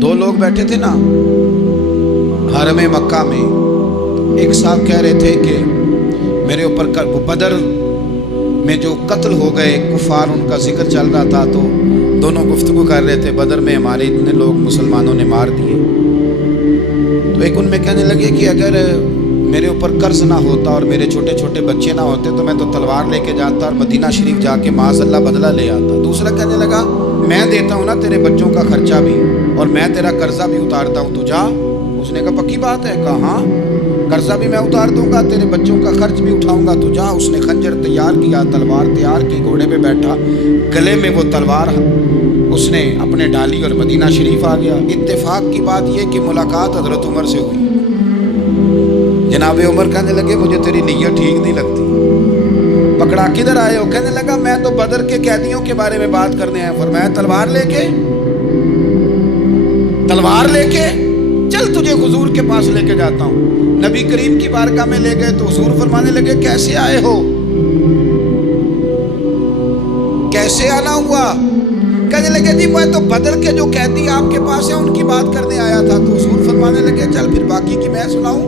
دو لوگ بیٹھے تھے نا حرم مکہ میں، ایک صاحب کہہ رہے تھے کہ میرے اوپر بدر میں جو قتل ہو گئے کفار، ان کا ذکر چل رہا تھا، تو دونوں گفتگو کر رہے تھے بدر میں ہمارے اتنے لوگ مسلمانوں نے مار دیے۔ تو ایک ان میں کہنے لگے کہ اگر میرے اوپر قرض نہ ہوتا اور میرے چھوٹے چھوٹے بچے نہ ہوتے تو میں تو تلوار لے کے جاتا اور مدینہ شریف جا کے معاذ اللہ بدلہ لے آتا۔ دوسرا کہنے لگا میں دیتا ہوں نا تیرے بچوں کا خرچہ بھی اور میں تیرا قرضہ بھی اتارتا ہوں، تو جا۔ اس نے کہا پکی بات ہے؟ کہا ہاں، قرضہ بھی میں اتار دوں گا، تیرے بچوں کا خرچ بھی اٹھاؤں گا، تو جا۔ اس نے خنجر تیار کیا، تلوار تیار کی، گھوڑے پہ بیٹھا، گلے میں وہ تلوار اس نے اپنے ڈالی اور مدینہ شریف آ گیا۔ اتفاق کی بات یہ کہ ملاقات حضرت عمر سے ہوئی۔ جناب عمر کہنے لگے مجھے تیری نیت ٹھیک نہیں لگتی، پکڑا کدھر آئے ہو؟ کہنے لگا میں تو بدر کے قیدیوں کے بارے میں بات کرنے آیا۔ فرمایا تلوار لے کے چل تجھے حضور کے پاس لے کے جاتا ہوں۔ نبی کریم کی بارگاہ میں لے گئے تو حضور فرمانے لگے کیسے آئے ہو، کیسے آنا ہوا؟ کہنے لگے جی میں تو بدر کے جو قیدی آپ کے پاس ہیں ان کی بات کرنے آیا تھا۔ تو حضور فرمانے لگے چل پھر باقی کی میں سناؤں۔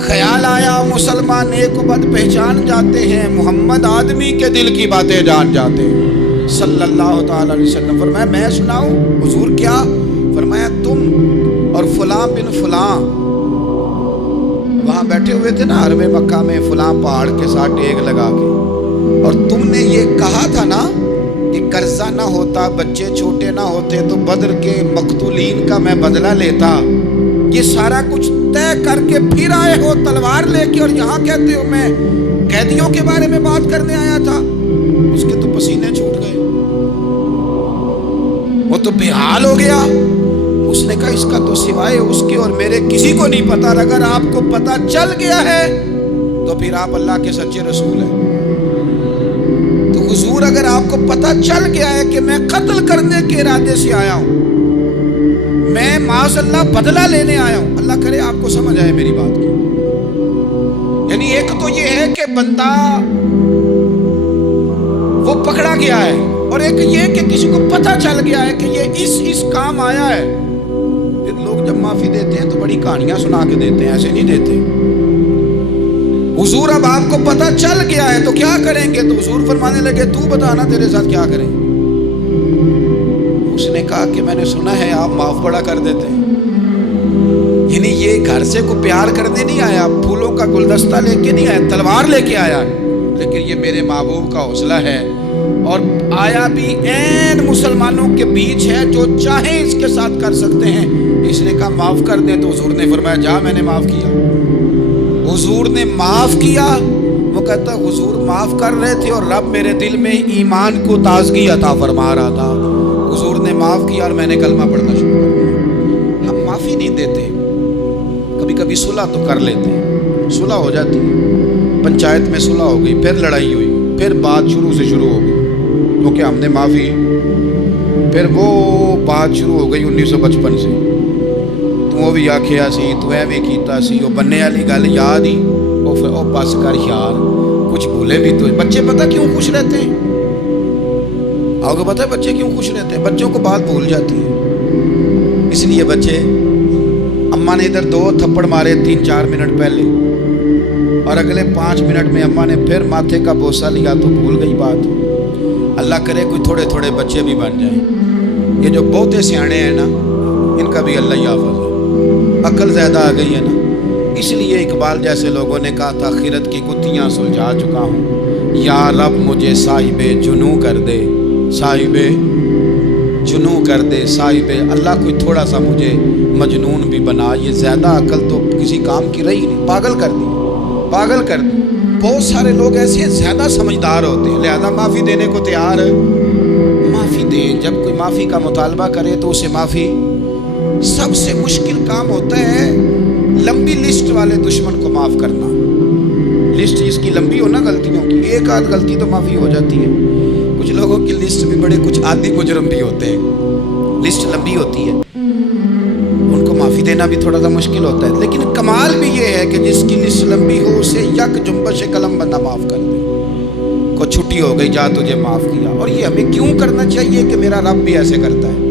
خیال آیا مسلمان نیک و بد پہچان جاتے ہیں، محمد آدمی کے دل کی باتیں جان جاتے ہیں صلی اللہ تعالی علیہ وسلم۔ فرمایا میں سناؤں؟ حضور کیا؟ فرمایا تم اور فلاں بن فلاں وہاں بیٹھے ہوئے تھے نا حرم مکہ میں فلاں پہاڑ کے ساتھ ڈیگ لگا کے، اور تم نے یہ کہا تھا نا کہ قرضہ نہ ہوتا، بچے چھوٹے نہ ہوتے تو بدر کے مقتولین کا میں بدلہ لیتا۔ یہ سارا کچھ طے کر کے پھر آئے ہو تلوار لے کے، اور یہاں کہتے ہو میں قیدیوں کے بارے میں بات کرنے آیا تھا۔ اس کے تو پسینے چھوٹ گئے، وہ تو بے حال ہو گیا۔ اس نے کہا اس کا تو سوائے اس کے اور میرے کسی کو نہیں پتا، اگر آپ کو پتا چل گیا ہے تو پھر آپ اللہ کے سچے رسول ہیں۔ تو حضور اگر آپ کو پتا چل گیا ہے کہ میں قتل کرنے کے ارادے سے آیا ہوں، میں معاذ اللہ بدلہ لینے آیا ہوں، اللہ کرے آپ کو سمجھ آئے میری بات کی۔ یعنی ایک تو یہ ہے کہ بندہ وہ پکڑا گیا ہے، اور ایک یہ کہ کسی کو پتا چل گیا ہے کہ یہ اس کام آیا ہے۔ پھر لوگ جب معافی دیتے ہیں تو بڑی کہانیاں سنا کے دیتے ہیں، ایسے نہیں دیتے۔ حضور اب آپ کو پتا چل گیا ہے تو کیا کریں گے؟ تو حضور فرمانے لگے تو بتانا تیرے ساتھ کیا کریں۔ اس نے کہا کہ میں نے سنا ہے آپ معاف بڑا کر دیتے ہیں، یعنی یہ گھر سے کو پیار کرنے نہیں آیا، پھولوں کا گلدستہ لے کے نہیں آیا، تلوار لے کے آیا، لیکن یہ میرے محبوب کا حوصلہ ہے، اور آیا بھی این مسلمانوں کے بیچ ہے، جو چاہیں اس کے ساتھ کر سکتے ہیں۔ اس نے کہا معاف کر دیں، تو حضور نے فرمایا جا میں نے معاف کیا۔ حضور نے معاف کیا۔ وہ کہتا حضور معاف کر رہے تھے اور رب میرے دل میں ایمان کو تازگی عطا فرما رہا تھا۔ حضور نے معاف کیا اور میں نے کلمہ پڑھنا شروع کر دیا۔ ہم معافی نہیں دیتے، کبھی کبھی صلح تو کر لیتے ہیں، صلح ہو جاتی ہے، پنچایت میں صلح ہو گئی، پھر لڑائی ہوئی، پھر بات شروع سے شروع ہو گئی، تو کہ ہم نے معافی، پھر وہ بات شروع ہو گئی 1955 سے، تو بھی آکھیا سی، تو ایویں کیتا سی، وہ بننے والی گل یاد ہی، وہ بس کر یار، کچھ بھولے بھی تو۔ بچے پتہ کیوں خوش رہتے ہیں؟ آپ کو پتہ ہے بچے کیوں خوش رہتے ہیں؟ بچوں کو بات بھول جاتی ہے، اس لیے بچے، اماں نے ادھر 2 تھپڑ مارے 3-4 منٹ پہلے، اور اگلے 5 منٹ میں اماں نے پھر ماتھے کا بوسہ لیا تو بھول گئی بات۔ اللہ کرے کوئی تھوڑے تھوڑے بچے بھی بن جائیں۔ یہ جو بہتے سیانے ہیں نا، ان کا بھی اللہ ہی حافظ ہے، عقل زیادہ آ گئی ہے نا۔ اس لیے اقبال جیسے لوگوں نے کہا تھا خیرت کی گتھیاں سلجھا چکا ہوں، یا رب مجھے صاحب جنوں کر دے، صاحب جنوں کر دے، صاحب اللہ کوئی تھوڑا سا مجھے مجنون بھی بنا۔ یہ زیادہ عقل تو کسی کام کی رہی نہیں، پاگل کر دی، پاگل کر دی۔ بہت سارے لوگ ایسے زیادہ سمجھدار ہوتے ہیں، لہذا معافی دینے کو تیار ہے، معافی دیں۔ جب کوئی معافی کا مطالبہ کرے تو اسے معافی، سب سے مشکل کام ہوتا ہے لمبی لسٹ والے دشمن کو معاف کرنا۔ لسٹ جس کی لمبی ہو نا غلطیوں کی، ایک آدھ غلطی تو معافی ہو جاتی ہے۔ کچھ لوگوں کی لسٹ بھی بڑے کچھ عادی مجرم بھی ہوتے ہیں، لسٹ لمبی ہوتی ہے، ان کو معافی دینا بھی تھوڑا سا مشکل ہوتا ہے۔ لیکن کمال بھی یہ ہے کہ جس کی لسٹ لمبی ہو اسے یک جنبش قلم بندہ معاف کر دے، کو چھٹی ہو گئی جا تجھے معاف کیا۔ اور یہ ہمیں کیوں کرنا چاہیے کہ میرا رب بھی ایسے کرتا ہے،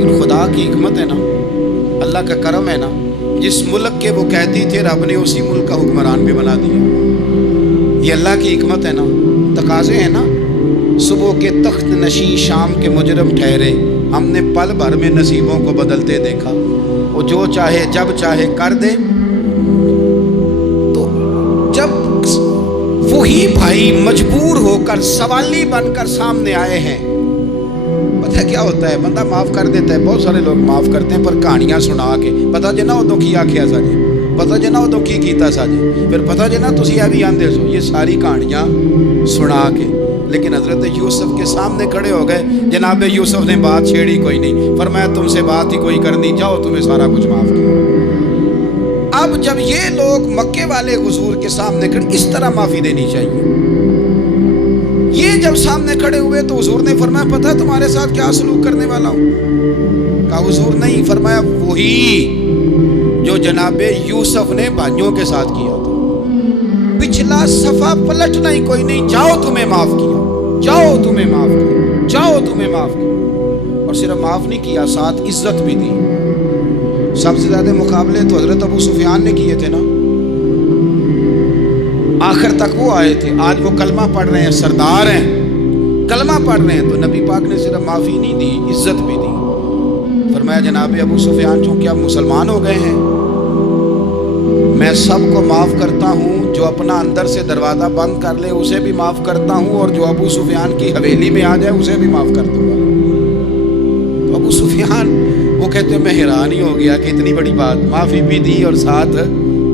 لیکن خدا کی حکمت ہے نا، اللہ کا کرم ہے نا، جس ملک کے وہ قیدی تھے رب نے اسی ملک کا حکمران بھی بنا دیا۔ یہ اللہ کی حکمت ہے نا، تقاضے ہیں نا۔ صبح کے تخت نشین شام کے مجرم ٹھہرے، ہم نے پل بھر میں نصیبوں کو بدلتے دیکھا۔ وہ جو چاہے جب چاہے کر دے۔ تو جب وہی بھائی مجبور ہو کر سوالی بن کر سامنے آئے ہیں، پتہ کیا ہوتا ہے، بندہ معاف کر دیتا ہے، بہت سارے لوگ معاف کرتے ہیں پر کہانیاں سنا کے، پتہ جنا ادو کی آکھیا سا جی، پتہ جنا ادو کی کیتا سا جی، پھر پتہ جنا تسی بھی آندے سو، یہ ساری کہانیاں سنا کے۔ لیکن حضرت یوسف کے سامنے کھڑے ہو گئے، جناب یوسف نے بات چھیڑی کوئی نہیں، فرمایا تم سے بات ہی کوئی کرنی، جاؤ تمہیں سارا کچھ معاف کیا۔ اب جب یہ لوگ مکے والے حضور کے سامنے کھڑے، اس طرح معافی دینی چاہیے۔ یہ جب سامنے کھڑے ہوئے تو حضور نے فرمایا پتہ تمہارے ساتھ کیا سلوک کرنے والا ہوں؟ کہا حضور نہیں، فرمایا وہی جو جناب یوسف نے بھائیوں کے ساتھ کیا تھا، پچھلا صفحہ پلٹنا ہی کوئی نہیں، جاؤ تمہیں معاف کیا، جاؤ تمہیں معاف کیا، جاؤ تمہیں معاف کیا۔ اور صرف معاف نہیں کیا، ساتھ عزت بھی دی۔ سب سے زیادہ مقابلے تو حضرت ابو سفیان نے کیے تھے نا، آخر تک وہ آئے تھے، آج وہ کلمہ پڑھ رہے ہیں، سردار ہیں، کلمہ پڑھ رہے ہیں، تو نبی پاک نے صرف معافی نہیں دی، عزت بھی دی۔ فرمایا جناب ابو سفیان چونکہ اب مسلمان ہو گئے ہیں، میں سب کو معاف کرتا ہوں، جو اپنا اندر سے دروازہ بند کر لے اسے بھی معاف کرتا ہوں، اور جو ابو سفیان کی حویلی میں آ جائے اسے بھی معاف کر دوں گا۔ تو ابو سفیان وہ کہتے ہیں میں حیران ہی ہو گیا کہ اتنی بڑی بات، معافی بھی دی اور ساتھ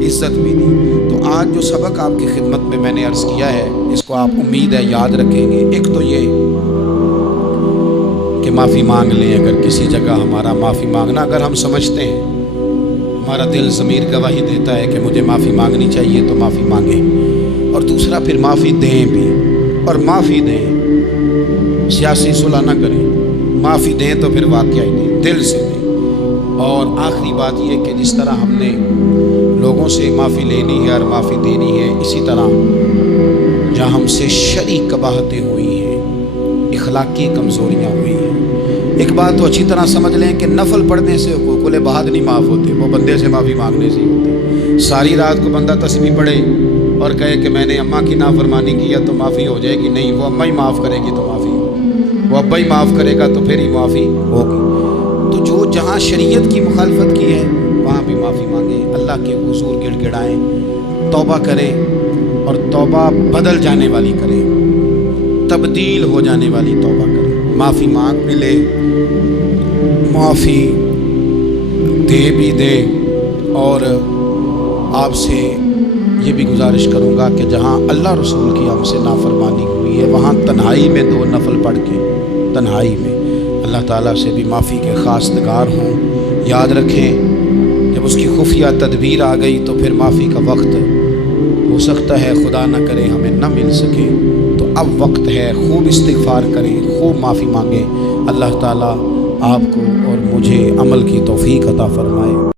عزت بھی دی۔ تو آج جو سبق آپ کی خدمت میں نے عرض کیا ہے، اس کو آپ امید ہے یاد رکھیں گے۔ ایک تو یہ کہ معافی مانگ لیں، اگر کسی جگہ ہمارا معافی مانگنا اگر ہم سمجھتے ہیں، ہمارا دل ضمیر گواہی دیتا ہے کہ مجھے معافی مانگنی چاہیے تو معافی مانگیں۔ اور دوسرا پھر معافی دیں بھی، اور معافی دیں، سیاسی صلح نہ کریں، معافی دیں تو پھر واقعہ ہی دیں، دل سے دیں۔ اور آخری بات یہ کہ جس طرح ہم نے لوگوں سے معافی لینی ہے اور معافی دینی ہے، اسی طرح جہاں ہم سے شرعی قباحتیں ہوئی ہیں، اخلاقی کمزوریاں ہوئی ہیں، ایک بات تو اچھی طرح سمجھ لیں کہ نفل پڑھنے سے حقوق العباد نہیں معاف ہوتے، وہ بندے سے معافی مانگنے سے ہوتے۔ ساری رات کو بندہ تسبیح پڑھے اور کہے کہ میں نے اماں کی نافرمانی کی ہے تو معافی ہو جائے گی، نہیں، وہ اماں ہی معاف کرے گی تو معافی ہوگی، وہ ابا ہی معاف کرے گا تو پھر ہی معافی ہوگی۔ تو جو جہاں شریعت کی مخالفت کی ہے وہاں بھی معافی مانگیں، اللہ کے حضور گڑ گڑائیں، توبہ کریں، اور توبہ بدل جانے والی کریں، تبدیل ہو جانے والی توبہ کریں۔ معافی مانگ بھی لے، معافی دے بھی دے، اور آپ سے یہ بھی گزارش کروں گا کہ جہاں اللہ رسول کی ہم سے نافرمانی ہوئی ہے وہاں تنہائی میں 2 نفل پڑھ کے تنہائی میں اللہ تعالیٰ سے بھی معافی کے خواستگار ہوں۔ یاد رکھیں جب اس کی خفیہ تدبیر آ گئی تو پھر معافی کا وقت ہو سکتا ہے خدا نہ کرے ہمیں نہ مل سکے، تو اب وقت ہے، خوب استغفار کریں، خوب معافی مانگیں۔ اللہ تعالیٰ آپ کو اور مجھے عمل کی توفیق عطا فرمائے۔